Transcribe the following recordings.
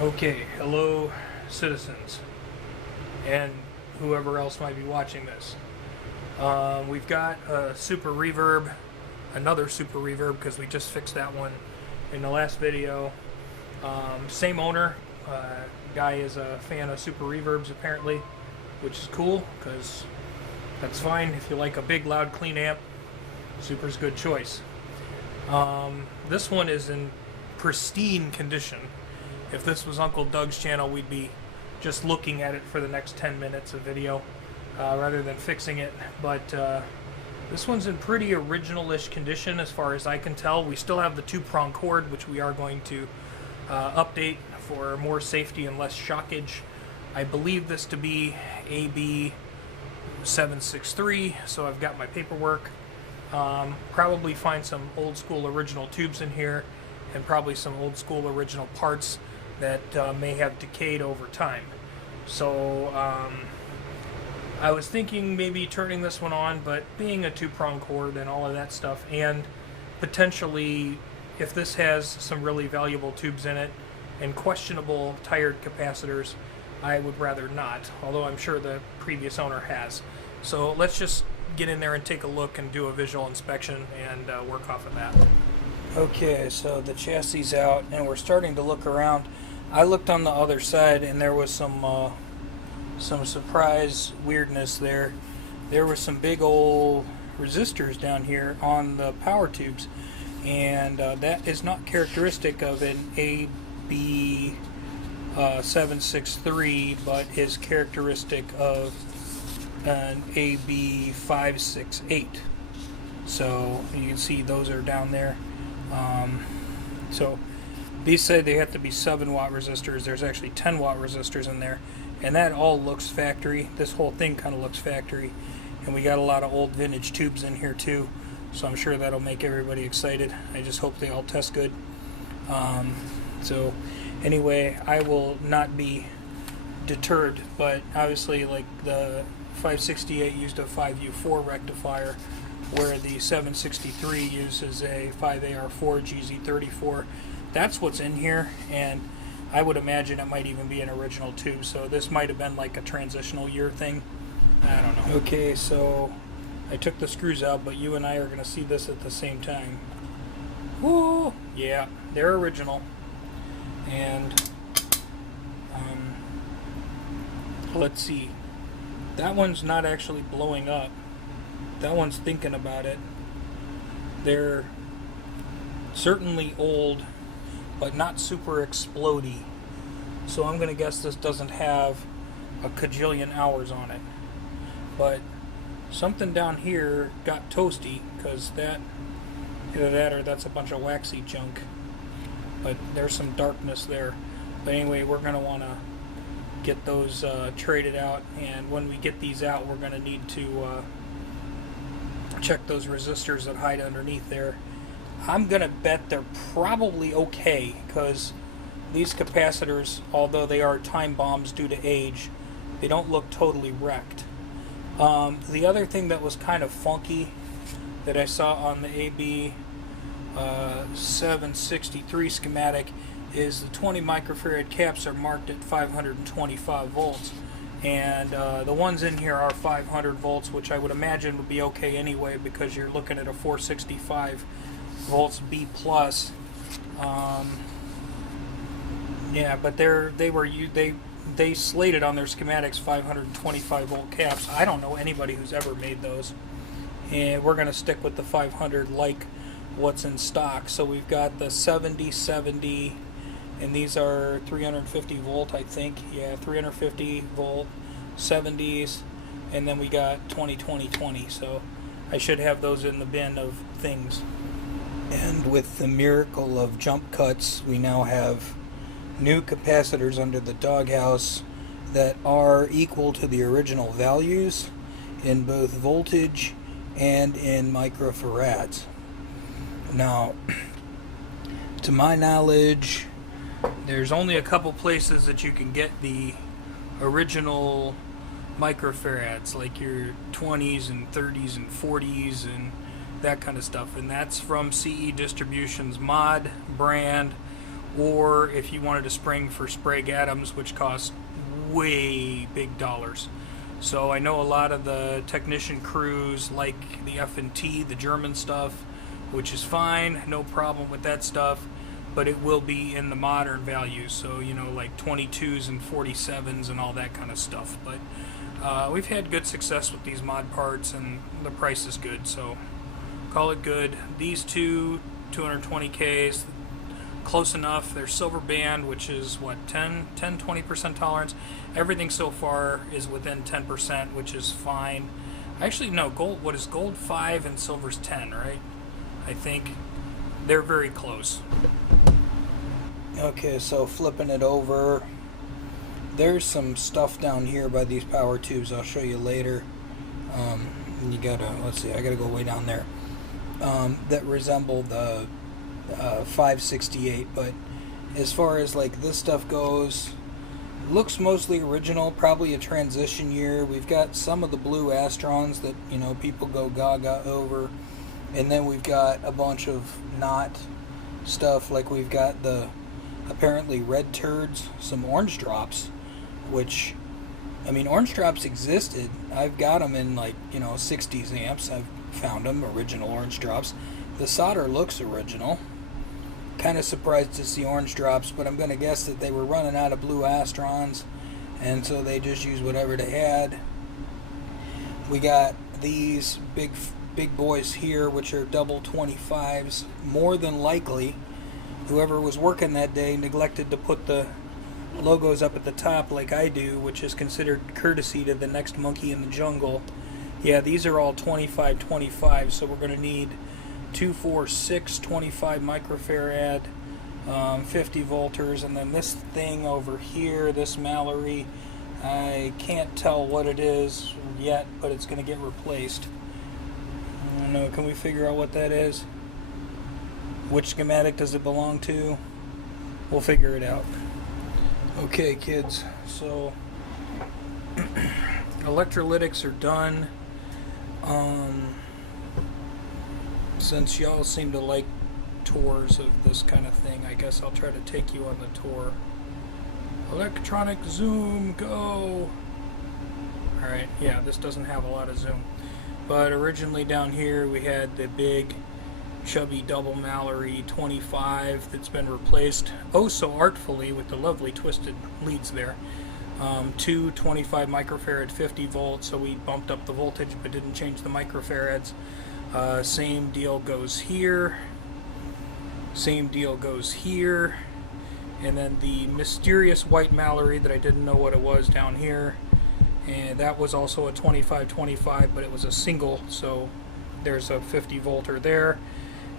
Okay, hello citizens and whoever else might be watching this. We've got a super reverb, another super reverb because we just fixed that one in the last video. Same owner, guy is a fan of super reverbs apparently, which is cool because that's fine. If you like a big loud clean amp, super's a good choice. This one is in pristine condition. If this was Uncle Doug's channel, we'd be just looking at it for the next 10 minutes of video rather than fixing it. But this one's in pretty original-ish condition as far as I can tell. We still have the two-prong cord, which we are going to update for more safety and less shockage. I believe this to be AB 763, so I've got my paperwork. Probably find some old school original tubes in here and probably some old school original parts that may have decayed over time. So I was thinking maybe turning this one on, but being a two-prong cord and all of that stuff, and potentially if this has some really valuable tubes in it and questionable tired capacitors, I would rather not, although I'm sure the previous owner has. So let's just get in there and take a look and do a visual inspection and work off of that. Okay, so the chassis is out and we're starting to look around. I looked on the other side and there was some surprise weirdness there. There were some big old resistors down here on the power tubes, and that is not characteristic of an AB 763, but is characteristic of an AB 568. So you can see those are down there. So these say they have to be 7-watt resistors. There's actually 10-watt resistors in there, and that all looks factory. This whole thing kind of looks factory, and we got a lot of old vintage tubes in here too, so I'm sure that'll make everybody excited. I just hope they all test good. So anyway, I will not be deterred, but obviously, like, the 568 used a 5U4 rectifier, where the 763 uses a 5AR4 GZ34. That's what's in here, and I would imagine it might even be an original tube, so this might have been like a transitional year thing. I don't know. Okay, so I took the screws out, but you and I are going to see this at the same time. Woo! Yeah, they're original. And let's see. That one's not actually blowing up. That one's thinking about it. They're certainly old, but not super explodey. So I'm going to guess this doesn't have a cajillion hours on it. But something down here got toasty, because that, either that or that's a bunch of waxy junk. But there's some darkness there. But anyway, we're going to want to get those traded out, and when we get these out, we're going to need to check those resistors that hide underneath there. I'm going to bet they're probably okay, because these capacitors, although they are time bombs due to age, they don't look totally wrecked. The other thing that was kind of funky that I saw on the AB 763 schematic is the 20 microfarad caps are marked at 525 volts, and the ones in here are 500 volts, which I would imagine would be okay anyway, because you're looking at a 465 volts B plus. Yeah, but they slated on their schematics 525 volt caps. I don't know anybody who's ever made those, and we're going to stick with the 500 like what's in stock. So we've got the 7070, and these are 350 volt, I think. Yeah, 350 volt 70s, and then we got 20. So I should have those in the bin of things. And with the miracle of jump cuts, we now have new capacitors under the doghouse that are equal to the original values in both voltage and in microfarads. Now, to my knowledge, there's only a couple places that you can get the original microfarads, like your 20s and 30s and 40s and that kind of stuff, and that's from CE Distribution's mod brand or if you wanted a spring for Sprague Adams, which cost way big dollars. So I know a lot of the technician crews like the F&T, the German stuff, which is fine, no problem with that stuff, but it will be in the modern values, so you know, like 22s and 47s and all that kind of stuff. But we've had good success with these mod parts, and the price is good, so call it good. These two 220Ks, close enough. They're silver band, which is what, 20% tolerance. Everything so far is within 10%, which is fine. Actually, no, gold. What is gold 5 and silver's 10, right? I think they're very close. Okay, so flipping it over, there's some stuff down here by these power tubes. I'll show you later. You gotta, let's see, I gotta go way down there. That resemble the 568, but as far as like this stuff goes, looks mostly original, probably a transition year. We've got some of the blue Astrons that, you know, people go gaga over, and then we've got a bunch of not stuff, like we've got the apparently red turds, some orange drops, which, I mean, orange drops existed. I've got them in, like, you know, 60's amps. I've found them, original orange drops. The solder looks original. Kind of surprised to see orange drops, but I'm going to guess that they were running out of blue Astrons, and so they just used whatever they had. We got these big boys here, which are double 25s. More than likely, whoever was working that day neglected to put the logos up at the top like I do, which is considered courtesy to the next monkey in the jungle. Yeah, these are all 25, so we're going to need 2, 4, 6 25 microfarad 50 volters, and then this thing over here, this Mallory, I can't tell what it is yet, but it's going to get replaced. I don't know, can we figure out what that is? Which schematic does it belong to? We'll figure it out. Okay, kids, so electrolytics are done. Since y'all seem to like tours of this kind of thing, I guess I'll try to take you on the tour. Electronic zoom, go! Alright, yeah, this doesn't have a lot of zoom. But originally down here we had the big chubby double Mallory 25 that's been replaced oh so artfully with the lovely twisted leads there. 2 25 microfarad 50 volts, so we bumped up the voltage but didn't change the microfarads. Same deal goes here, same deal goes here, and then the mysterious white Mallory that I didn't know what it was down here, and that was also a 25, but it was a single, so there's a 50 volter there.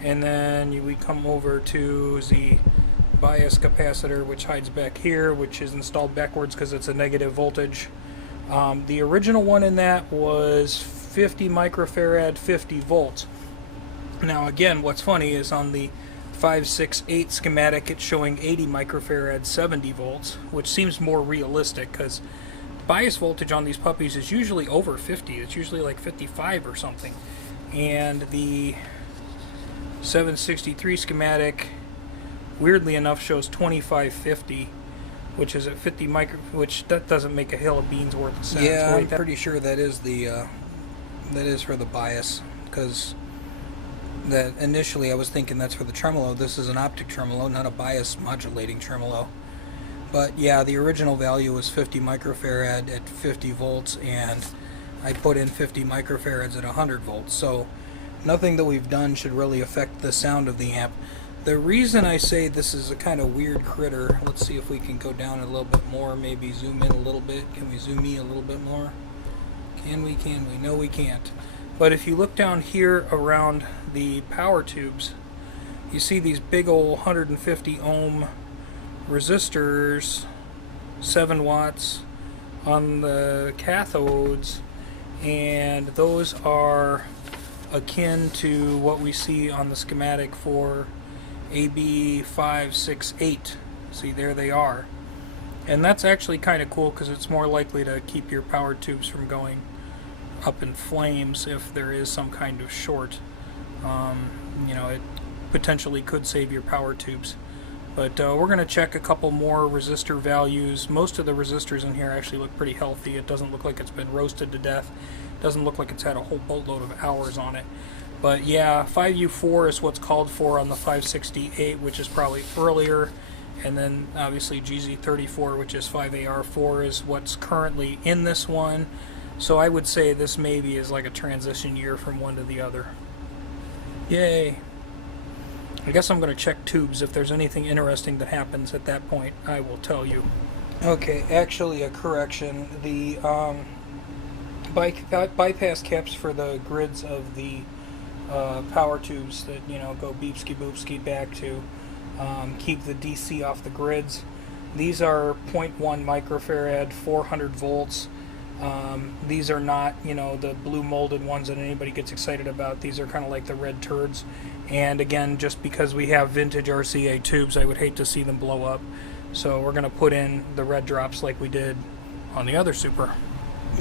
And then we come over to the bias capacitor, which hides back here, which is installed backwards because it's a negative voltage. The original one in that was 50 microfarad 50 volts. Now again, what's funny is on the 568 schematic it's showing 80 microfarad 70 volts, which seems more realistic because bias voltage on these puppies is usually over 50. It's usually like 55 or something. And the 763 schematic, weirdly enough, shows 2550, which is at 50 micro, which that doesn't make a hill of beans worth of sense. Yeah, I'm pretty sure that is the that is for the bias, because that initially I was thinking that's for the tremolo. This is an optic tremolo, not a bias modulating tremolo. But yeah, the original value was 50 microfarad at 50 volts, and I put in 50 microfarads at 100 volts. So nothing that we've done should really affect the sound of the amp. The reason I say this is a kind of weird critter, let's see if we can go down a little bit more, maybe zoom in a little bit. Can we zoom in a little bit more? Can we? No, we can't. But if you look down here around the power tubes, you see these big old 150 ohm resistors, 7 watts on the cathodes, and those are akin to what we see on the schematic for AB568. See, there they are. And that's actually kind of cool because it's more likely to keep your power tubes from going up in flames if there is some kind of short. You know, it potentially could save your power tubes. But we're going to check a couple more resistor values. Most of the resistors in here actually look pretty healthy. It doesn't look like it's been roasted to death. It doesn't look like it's had a whole boatload of hours on it. But yeah, 5U4 is what's called for on the 568, which is probably earlier. And then obviously GZ34, which is 5AR4, is what's currently in this one. So I would say this maybe is like a transition year from one to the other. Yay! I guess I'm going to check tubes. If there's anything interesting that happens at that point, I will tell you. Okay, actually a correction. The bypass caps for the grids of the power tubes that, you know, go beepski boopski back to keep the DC off the grids. These are 0.1 microfarad, 400 volts. These are not, you know, the blue molded ones that anybody gets excited about. These are kind of like the red turds. And again, just because we have vintage RCA tubes, I would hate to see them blow up. So we're going to put in the red drops like we did on the other Super.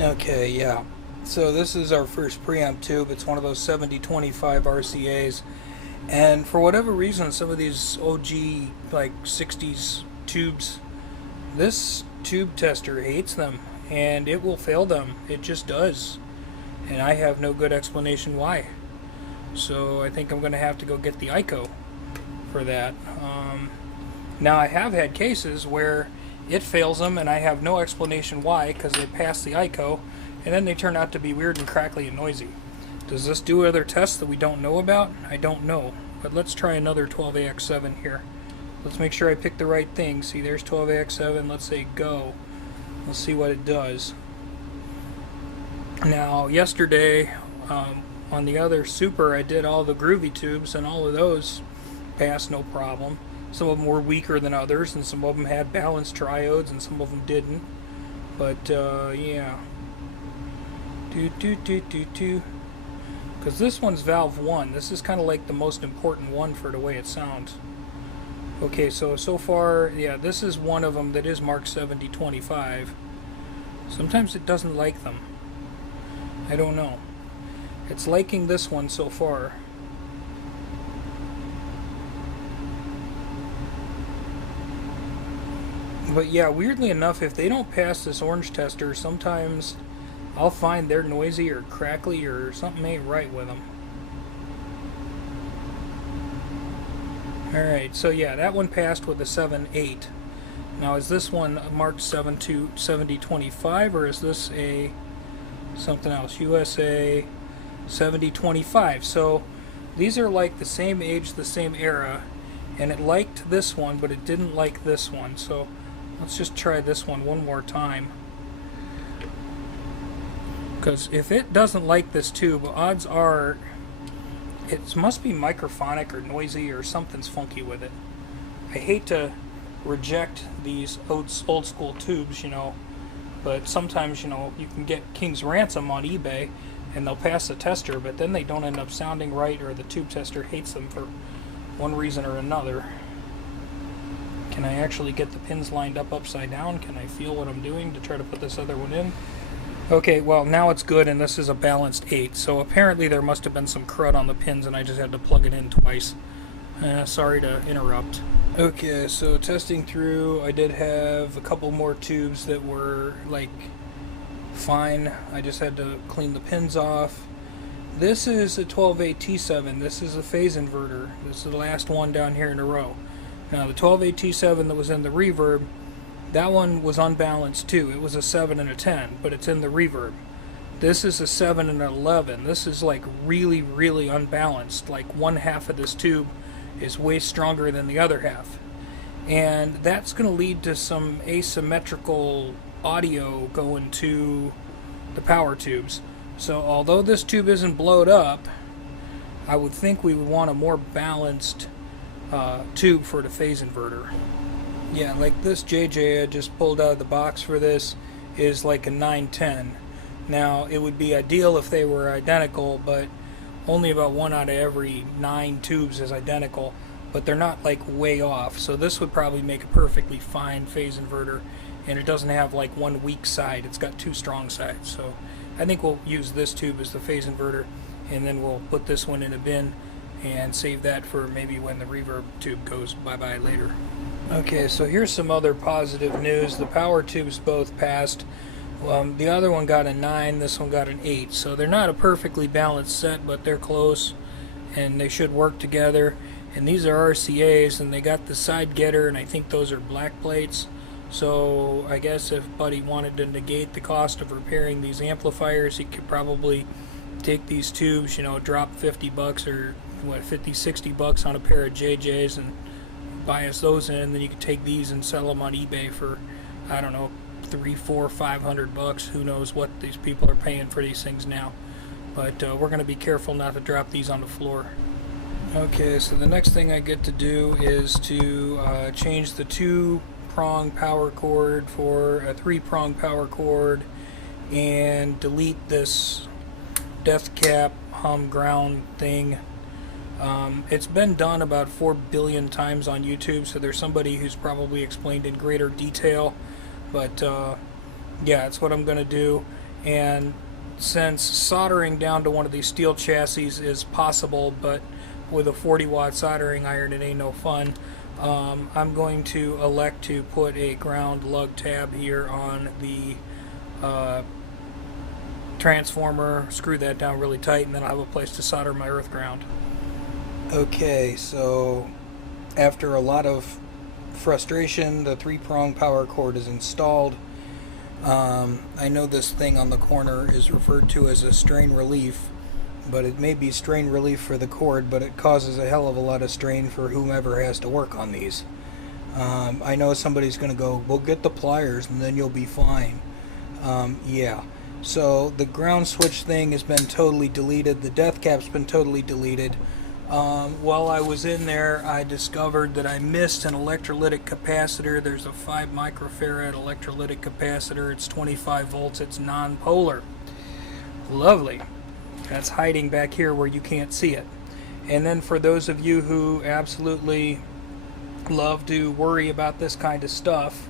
Okay, yeah. So this is our first preamp tube. It's one of those 7025 RCAs. And for whatever reason, some of these OG, like 60's tubes, this tube tester hates them. And it will fail them. It just does. And I have no good explanation why. So I think I'm going to have to go get the ICO for that. Now I have had cases where it fails them and I have no explanation why, because they pass the ICO and then they turn out to be weird and crackly and noisy. Does this do other tests that we don't know about? I don't know. But let's try another 12AX7 here. Let's make sure I pick the right thing. See, there's 12AX7. Let's say go. Let's see what it does. Now, yesterday, on the other Super, I did all the groovy tubes, and all of those passed no problem. Some of them were weaker than others, and some of them had balanced triodes, and some of them didn't. But, yeah. Because this one's valve 1. This is kind of like the most important one for the way it sounds. Okay, so far, yeah, this is one of them that is marked 7025. Sometimes it doesn't like them. I don't know. It's liking this one so far. But yeah, weirdly enough, if they don't pass this orange tester, sometimes I'll find they're noisy or crackly or something ain't right with them. Alright, so yeah, that one passed with a 7.8. Now, is this one marked 7025 or is this a something else? USA 7025. So these are like the same age, the same era, and it liked this one, but it didn't like this one. So let's just try this one more time. Because if it doesn't like this tube, odds are it must be microphonic or noisy or something's funky with it. I hate to reject these old school tubes, you know, but sometimes, you know, you can get King's Ransom on eBay and they'll pass the tester, but then they don't end up sounding right, or the tube tester hates them for one reason or another. Can I actually get the pins lined up upside down? Can I feel what I'm doing to try to put this other one in? Okay, well, now it's good, and this is a balanced 8, so apparently there must have been some crud on the pins, and I just had to plug it in twice. Sorry to interrupt. Okay, so testing through, I did have a couple more tubes that were, like, fine. I just had to clean the pins off. This is a 12AT7. This is a phase inverter. This is the last one down here in a row. Now, the 12AT7 that was in the Reverb, that one was unbalanced too. It was a 7 and a 10, but it's in the Reverb. This is a 7 and an 11. This is like really, really unbalanced. Like one half of this tube is way stronger than the other half. And that's going to lead to some asymmetrical audio going to the power tubes. So although this tube isn't blowed up, I would think we would want a more balanced tube for the phase inverter. Yeah, like this JJ I just pulled out of the box for this is like a 910. Now, it would be ideal if they were identical, but only about 1 out of every 9 tubes is identical, but they're not like way off. So this would probably make a perfectly fine phase inverter, and it doesn't have like one weak side. It's got 2 strong sides. So I think we'll use this tube as the phase inverter, and then we'll put this one in a bin and save that for maybe when the reverb tube goes bye-bye later. Okay, so here's some other positive news. The power tubes both passed. The other one got a 9, this one got an 8. So they're not a perfectly balanced set, but they're close, and they should work together. And these are RCAs, and they got the side getter, and I think those are black plates. So I guess if Buddy wanted to negate the cost of repairing these amplifiers, he could probably take these tubes, you know, drop 50 bucks or what, 50, 60 bucks on a pair of JJs and buy us those in, and then you could take these and sell them on eBay for, I don't know, 300, 400, 500 bucks. Who knows what these people are paying for these things now. But we're going to be careful not to drop these on the floor. Okay, so the next thing I get to do is to change the 2-prong power cord for a 3-prong power cord and delete this death cap hum ground thing. It's been done about 4 billion times on YouTube, so there's somebody who's probably explained in greater detail, but yeah, it's what I'm going to do. And since soldering down to one of these steel chassis is possible, but with a 40-watt soldering iron it ain't no fun, I'm going to elect to put a ground lug tab here on the transformer, screw that down really tight, and then I'll have a place to solder my earth ground. Okay, so after a lot of frustration, the 3-prong power cord is installed. I know this thing on the corner is referred to as a strain relief, but it may be strain relief for the cord, but it causes a hell of a lot of strain for whomever has to work on these. I know somebody's going to go, well, get the pliers and then you'll be fine. Yeah. So the ground switch thing has been totally deleted. The death cap's been totally deleted. While I was in there, I discovered that I missed an electrolytic capacitor. There's a 5 microfarad electrolytic capacitor. It's 25 volts. It's non-polar. Lovely. That's hiding back here where you can't see it. And then for those of you who absolutely love to worry about this kind of stuff,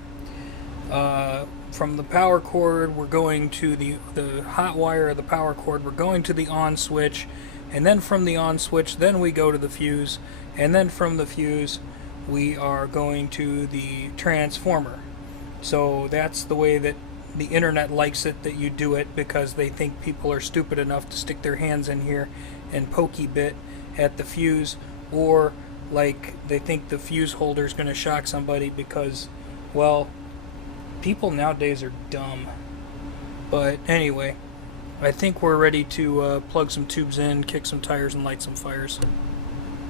from the power cord, we're going to the hot wire of the power cord, we're going to the on switch, and then from the on switch, then we go to the fuse, and then from the fuse, we are going to the transformer. So that's the way that the internet likes it, that you do it, because they think people are stupid enough to stick their hands in here and pokey bit at the fuse, or like they think the fuse holder is going to shock somebody because, well, people nowadays are dumb. But anyway, I think we're ready to plug some tubes in, kick some tires, and light some fires.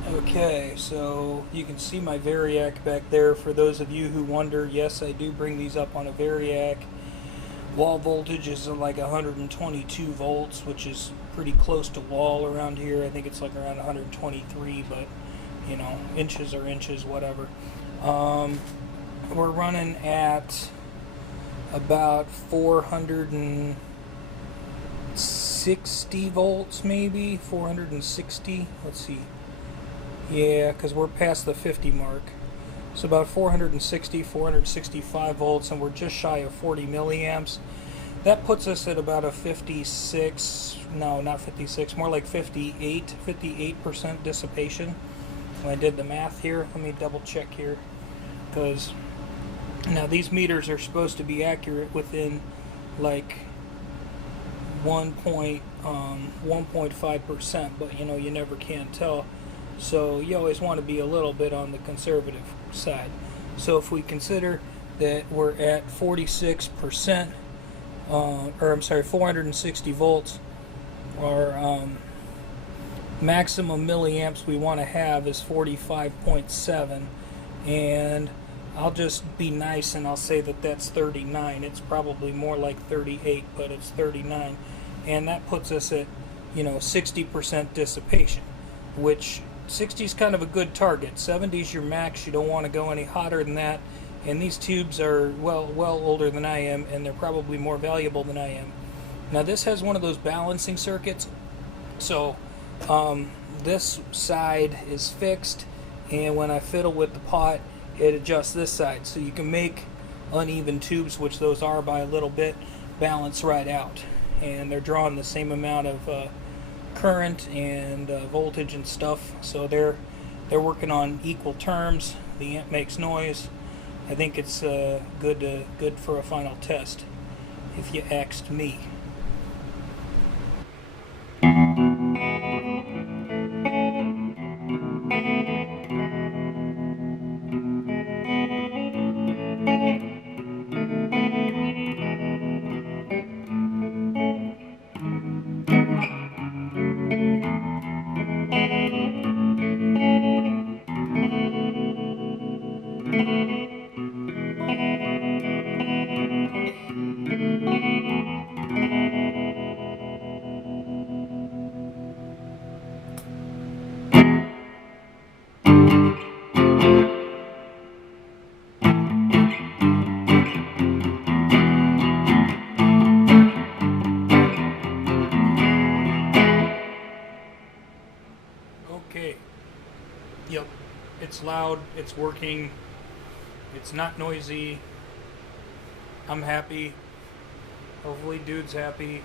Okay, so you can see my Variac back there. For those of you who wonder, yes, I do bring these up on a Variac. Wall voltage is like 122 volts, which is pretty close to wall around here. I think it's like around 123, but you know, inches are inches, whatever. We're running at about 460 volts, maybe 460. Let's see. Yeah, because we're past the 50 mark. So about 460, 465 volts, and we're just shy of 40 milliamps. That puts us at about a 56, no, not 56, more like 58% dissipation. When I did the math here, let me double check here, because now these meters are supposed to be accurate within like 1.5%, but you know, you never can tell. So you always want to be a little bit on the conservative side. So if we consider that we're at 46%, or I'm sorry, 460 volts, our maximum milliamps we want to have is 45.7, and I'll just be nice and I'll say that that's 39. It's probably more like 38, but it's 39, and that puts us at, you know, 60% dissipation, which 60 is kind of a good target. 70 is your max. You don't want to go any hotter than that. And these tubes are well older than I am, and they're probably more valuable than I am. Now this has one of those balancing circuits, so this side is fixed, and when I fiddle with the pot, it adjusts this side. So you can make uneven tubes, which those are by a little bit, balance right out, and they're drawing the same amount of current and voltage and stuff. So they're working on equal terms. The amp makes noise. I think it's good for a final test, if you asked me. Okay. Yep. It's loud. It's working. It's not noisy. I'm happy. Hopefully dude's happy.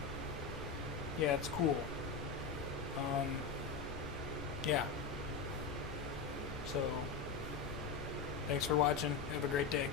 Yeah, it's cool. Yeah. So, thanks for watching. Have a great day.